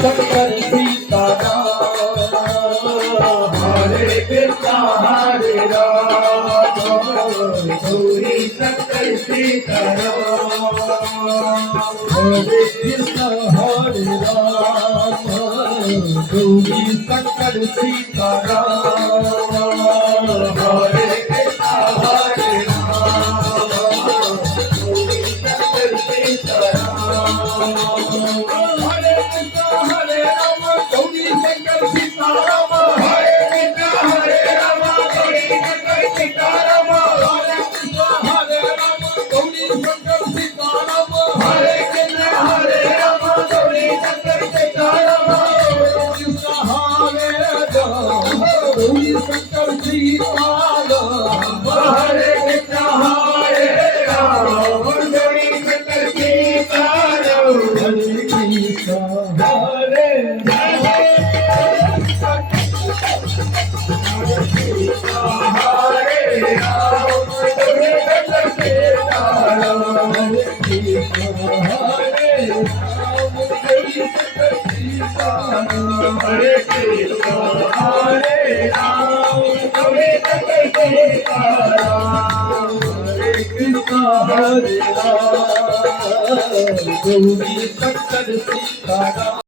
Shankar Sitaram Hare Krishna Hare Ram Gauri Shankar Sitaram Hare Krishna Hare Ram Gauri Shankar Sitaram Hare Krishna Hare Ram Gauri Shankar Sitaram Hare Krishna Hare Ram Gauri Shankar Sitaram Hare Krishna Hare Ram Gauri Shankar Sitaram Hare Krishna Hare Ram Gauri Shankar Sitaram Hare Krishna Hare Ram Gauri Shankar Sitaram Krishna Hare Ram Gauri Shankar Sitaram Hare Krishna Hare Ram Gauri Shankar Sitaram Hare Krishna Hare Hare Krishna Hare Ram Hare Krishna Hare Ram Gauri Shankar Sitaram.